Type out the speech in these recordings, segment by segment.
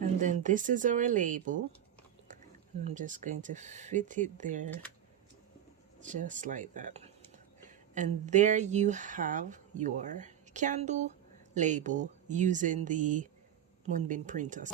And then this is our label. I'm just going to fit it there just like that. And there you have your candle label using the munbyn printers.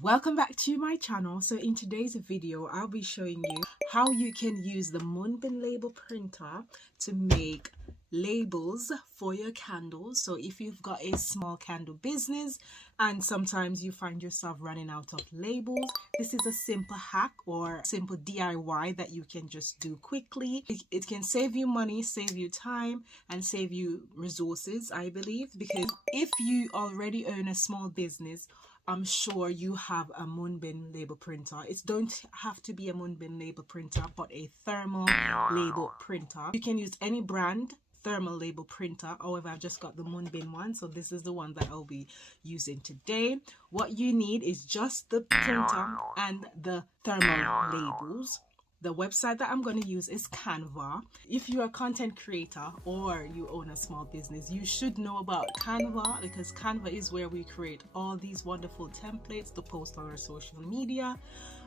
Welcome back to my channel. So in today's video I'll be showing you how you can use the munbyn label printer to make labels for your candles. So if you've got a small candle business and sometimes you find yourself running out of labels, this is a simple hack or simple DIY that you can just do quickly. It can save you money, save you time, and save you resources, I believe, because if you already own a small business, I'm sure you have a munbyn label printer. It don't have to be a munbyn label printer, but a thermal label printer. You can use any brand thermal label printer. However, I've just got the munbyn one, so this is the one that I'll be using today. What you need is just the printer and the thermal labels. The website that I'm going to use is Canva. If you're a content creator or you own a small business, you should know about Canva, because Canva is where we create all these wonderful templates to post on our social media.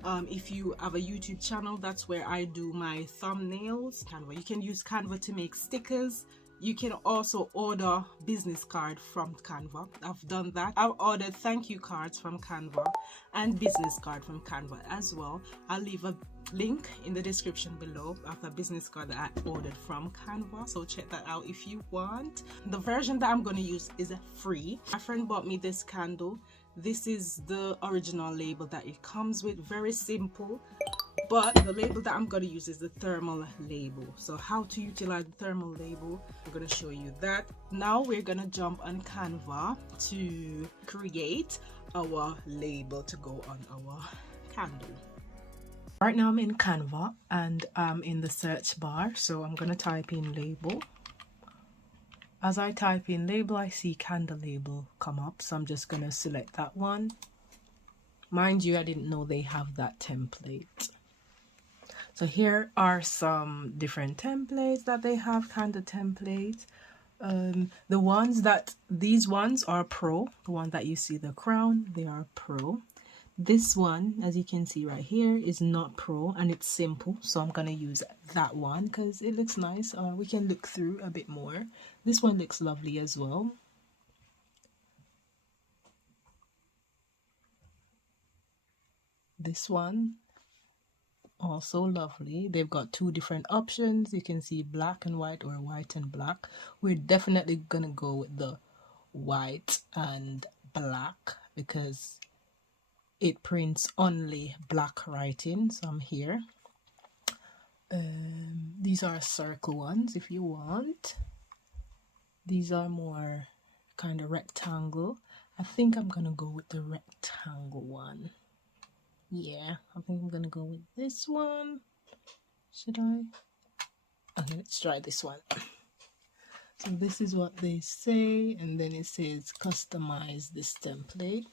If you have a YouTube channel, that's where I do my thumbnails. Canva. You can use Canva to make stickers. You can also order business card from Canva. I've done that. I've ordered thank you cards from Canva and business card from Canva as well. I'll leave a link in the description below of a business card that I ordered from Canva, so check that out if you want. The version that I'm going to use is free. My friend bought me this candle. This is the original label that it comes with, very simple, but the label that I'm going to use is the thermal label. So how to utilize the thermal label, I'm going to show you that. Now we're going to jump on Canva to create our label to go on our candle. Right now I'm in Canva and I'm in the search bar, so I'm going to type in label. As I type in label, I see candle label come up, so I'm just going to select that one. Mind you, I didn't know they have that template. So here are some different templates that they have, candle templates. These ones are pro. The one that you see, the crown, they are pro. This one, as you can see right here, is not pro and it's simple, so I'm gonna use that one because it looks nice. We can look through a bit more. This one looks lovely as well. This one also lovely. They've got two different options. You can see black and white or white and black. We're definitely gonna go with the white and black because it prints only black writing. So I'm here. These are circle ones if you want. These are more kind of rectangle. I think I'm gonna go with the rectangle one. Yeah, I think I'm gonna go with this one. Should I? Okay, let's try this one. So this is what they say, and then it says customize this template.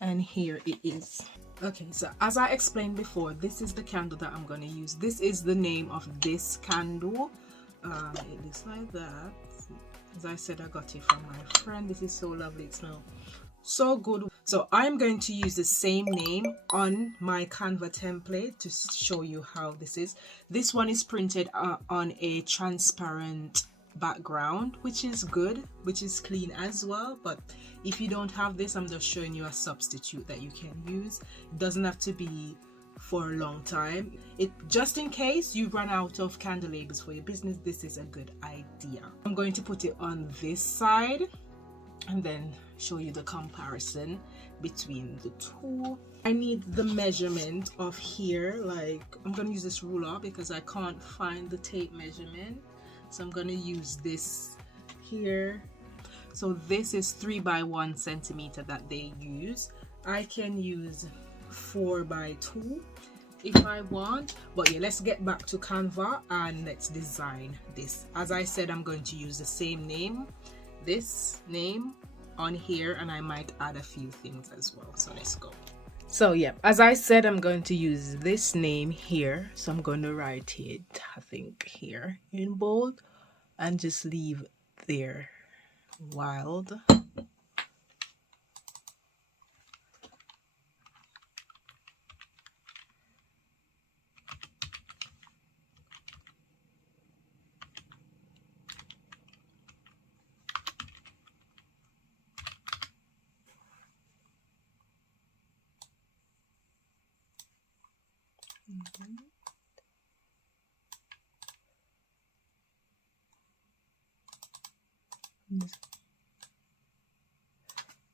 And here it is. Okay, so as I explained before, this is the candle that I'm going to use. This is the name of this candle. It looks like that. As I said, I got it from my friend. This is so lovely. It smells so good. So I'm going to use the same name on my Canva template to show you how this is. This one is printed on a transparent background, which is good, which is clean as well. But if you don't have this, I'm just showing you a substitute that you can use. It doesn't have to be for a long time. It just in case you run out of candle labels for your business, this is a good idea. I'm going to put it on this side and then show you the comparison between the two. I need the measurement of here, like I'm going to use this ruler because I can't find the tape measurement. So I'm going to use this here. So this is 3 by 1 centimeter that they use. I can use 4 by 2 if I want. But yeah, let's get back to Canva and let's design this. As I said, I'm going to use the same name, this name on here, and I might add a few things as well. So let's go. So yeah, as I said, I'm going to use this name here, so I'm going to write it, I think, here in bold and just leave there wild.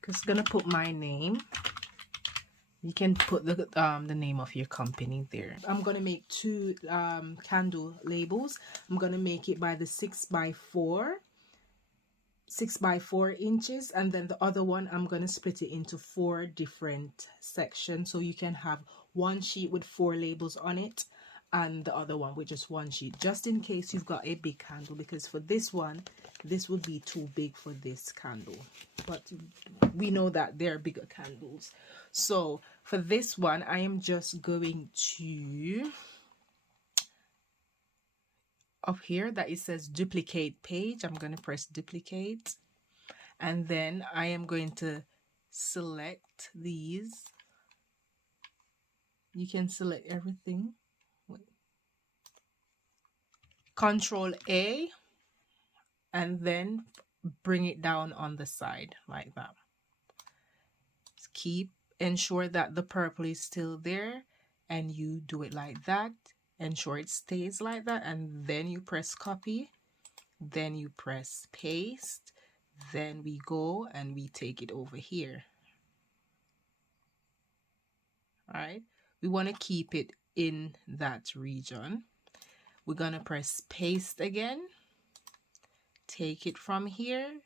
Just gonna put my name. You can put the name of your company there. I'm gonna make two candle labels. I'm gonna make it by the 6x4 inches, and then the other one I'm going to split it into 4 different sections, so you can have one sheet with 4 labels on it and the other one with just one sheet, just in case you've got a big candle, because for this one this would be too big for this candle, but we know that there are bigger candles. So for this one I am just going to, up here that it says duplicate page, I'm going to press duplicate, and then I am going to select these. You can select everything. Control A, and then bring it down on the side like that. Just ensure that the purple is still there, and you do it like that. Ensure it stays like that, and then you press copy, then you press paste, then we go and we take it over here. All right, we want to keep it in that region. We're going to press paste again, take it from here,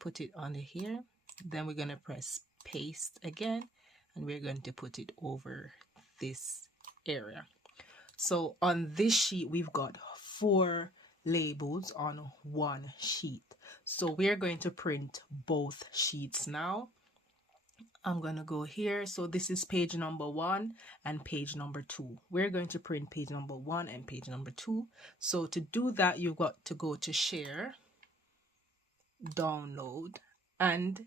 put it under here, then we're going to press paste again, and we're going to put it over this area. So on this sheet we've got 4 labels on one sheet, so we're going to print both sheets now. I'm going to go here. So this is page number 1 and page number 2. We're going to print page number 1 and page number 2. So to do that, you've got to go to share, download, and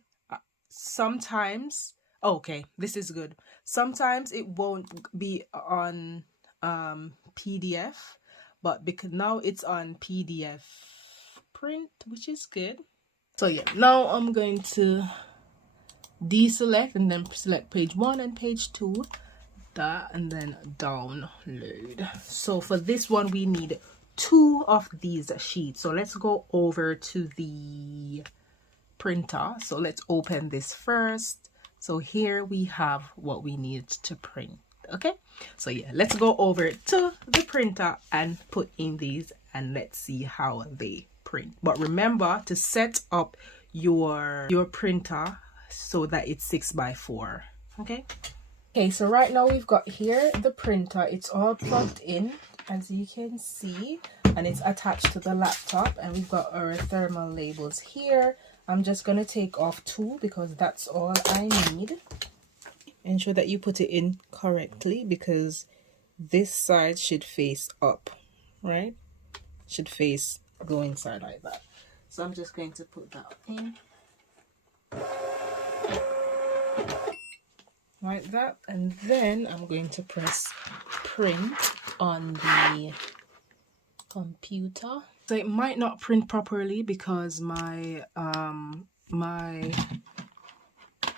sometimes, okay, this is good. Sometimes it won't be on PDF, but because now it's on PDF print, which is good. So yeah, now I'm going to deselect and then select page 1 and page 2, that, and then download. So for this one we need 2 of these sheets. So let's go over to the printer. So let's open this first. So here we have what we need to print. Okay, so yeah, let's go over to the printer and put in these, and let's see how they print. But remember to set up your printer so that it's 6x4. Okay, so right now we've got here the printer. It's all plugged in, as you can see, and it's attached to the laptop, and we've got our thermal labels here. I'm just going to take off 2 because that's all I need. Ensure that you put it in correctly, because this side should face up, right? Should face go inside like that. So I'm just going to put that in like that, and then I'm going to press print on the computer. So it might not print properly because my my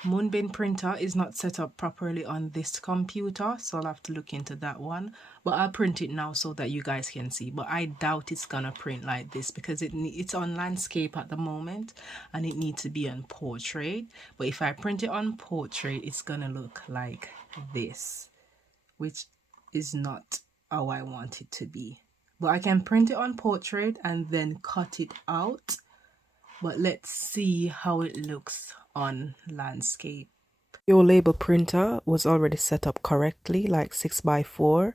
munbyn printer is not set up properly on this computer, so I'll have to look into that one. But I'll print it now so that you guys can see. But I doubt it's gonna print like this because it's on landscape at the moment and it needs to be on portrait. But if I print it on portrait, it's gonna look like this, which is not how I want it to be. But I can print it on portrait and then cut it out. But let's see how it looks on landscape. Your label printer was already set up correctly, like 6x4,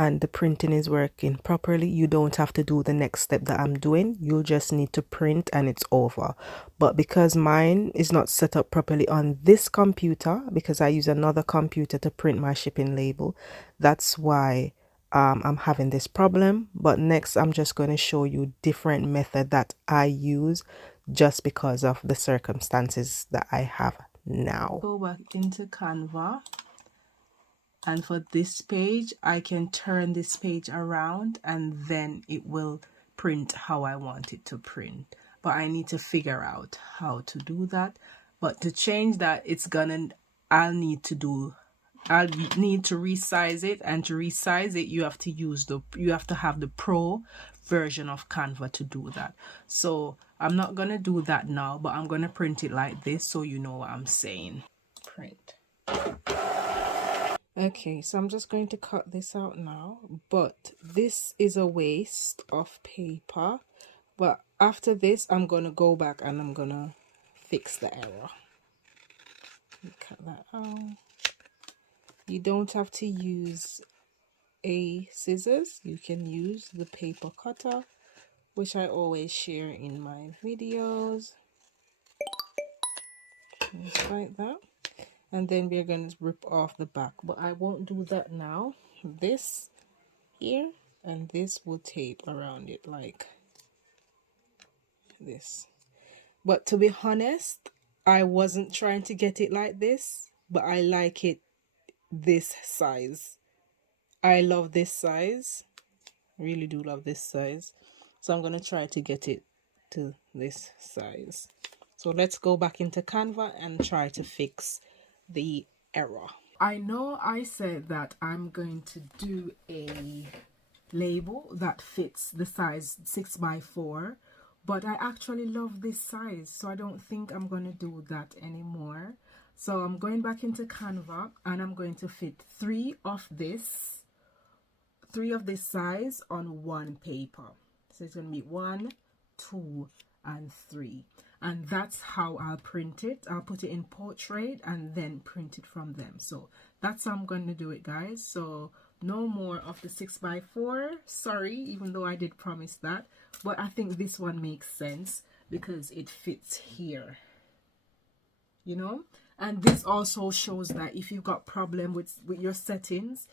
and the printing is working properly, you don't have to do the next step that I'm doing. You'll just need to print and it's over. But because mine is not set up properly on this computer, because I use another computer to print my shipping label, that's why I'm having this problem. But next I'm just going to show you different method that I use just because of the circumstances that I have now. Go back into Canva, and for this page I can turn this page around and then it will print how I want it to print. But I need to figure out how to do that. But to change that, I'll need to resize it, and to resize it you have to have the pro version of Canva to do that. So I'm not gonna do that now, but I'm gonna print it like this so you know what I'm saying. Print. Okay, so I'm just going to cut this out now, but this is a waste of paper. But after this I'm gonna go back and I'm gonna fix the error. Cut that out. You don't have to use a scissors, you can use the paper cutter, which I always share in my videos. Just like that. And then we're going to rip off the back, but I won't do that now. This here and this will tape around it like this. But to be honest, I wasn't trying to get it like this, but I like it this size. I love this size. I really do love this size. So I'm going to try to get it to this size. So let's go back into Canva and try to fix the error. I know I said that I'm going to do a label that fits the size 6x4, but I actually love this size, so I don't think I'm going to do that anymore. So I'm going back into Canva and I'm going to fit three of this size on one paper. So it's going to be 1, 2, and 3. And that's how I'll print it. I'll put it in portrait and then print it from them. So that's how I'm going to do it, guys. So no more of the 6x4. Sorry, even though I did promise that. But I think this one makes sense because it fits here. You know? And this also shows that if you've got problem with your settings,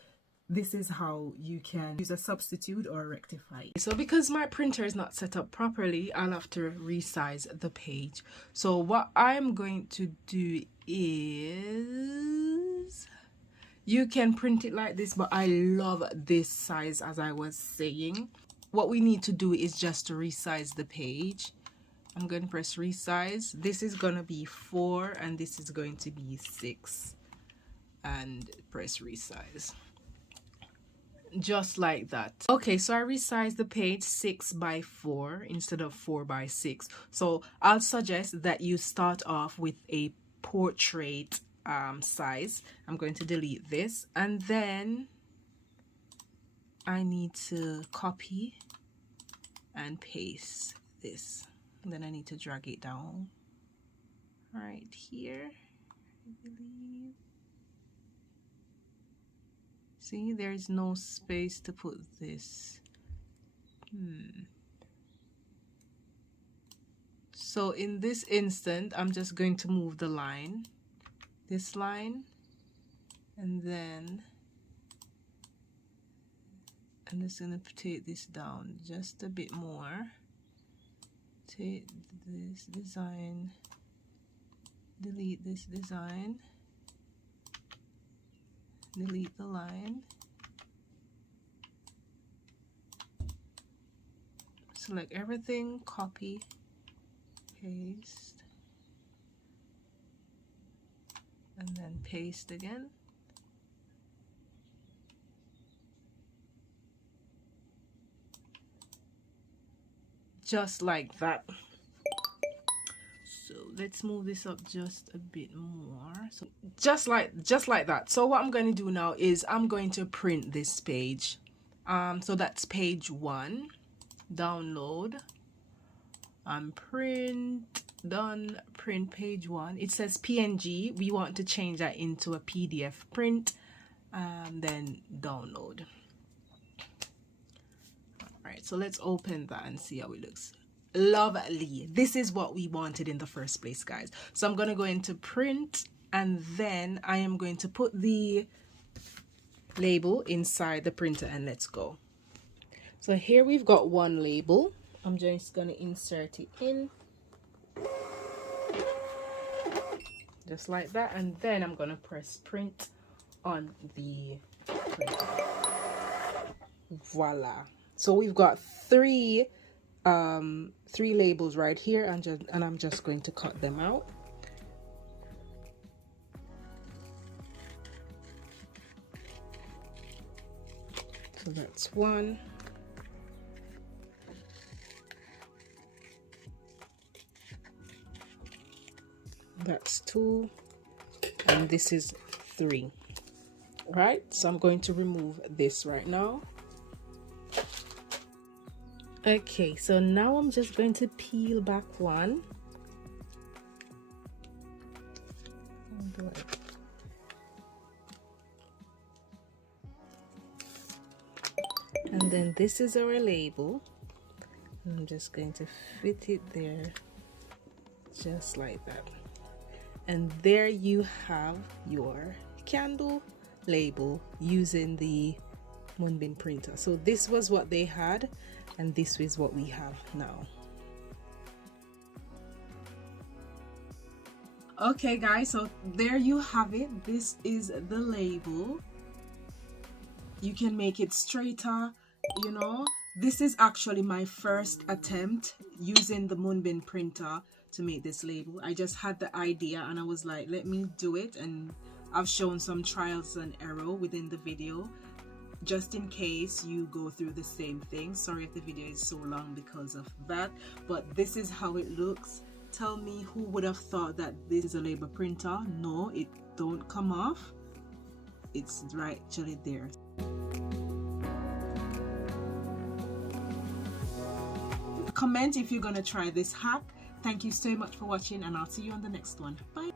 this is how you can use a substitute or rectify it. So because my printer is not set up properly, I'll have to resize the page. So what I'm going to do is, you can print it like this, but I love this size as I was saying. What we need to do is just to resize the page. I'm going to press resize. This is going to be 4 and this is going to be 6. And press resize. Just like that. Okay, so I resized the page 6x4 instead of 4x6. So I'll suggest that you start off with a portrait size. I'm going to delete this, and then I need to copy and paste this, and then I need to drag it down right here, I believe. See, there's no space to put this. So in this instant, I'm just going to move the line, this line, and then I'm just going to take this down just a bit more. Take this design, delete this design. Delete the line, select everything, copy, paste, and then paste again. Just like that. So let's move this up just a bit more. So just like that. So what I'm going to do now is I'm going to print this page. So that's page 1. Download. Print. Done. Print page 1. It says PNG. We want to change that into a PDF print. Then download. right, so let's open that and see how it looks. Lovely. This is what we wanted in the first place, guys. So I'm going to go into print, and then I am going to put the label inside the printer, and let's go. So here we've got one label. I'm just going to insert it in just like that, and then I'm going to press print on the printer. Voila. So we've got three labels right here, and I'm just going to cut them out. So that's one. That's two, and this is three. Right, so I'm going to remove this right now. Okay, so now I'm just going to peel back one. And then this is our label. I'm just going to fit it there just like that. And there you have your candle label using the munbyn printer. So this was what they had, and this is what we have now. Okay guys, so there you have it. This is the label. You can make it straighter, you know. This is actually my first attempt using the munbyn printer to make this label. I just had the idea and I was like, let me do it, and I've shown some trials and error within the video just in case you go through the same thing. Sorry if the video is so long because of that, but this is how it looks. Tell me who would have thought that this is a label printer. No, it don't come off. It's right actually there. Comment if you're gonna try this hack. Thank you so much for watching, and I'll see you on the next one. Bye.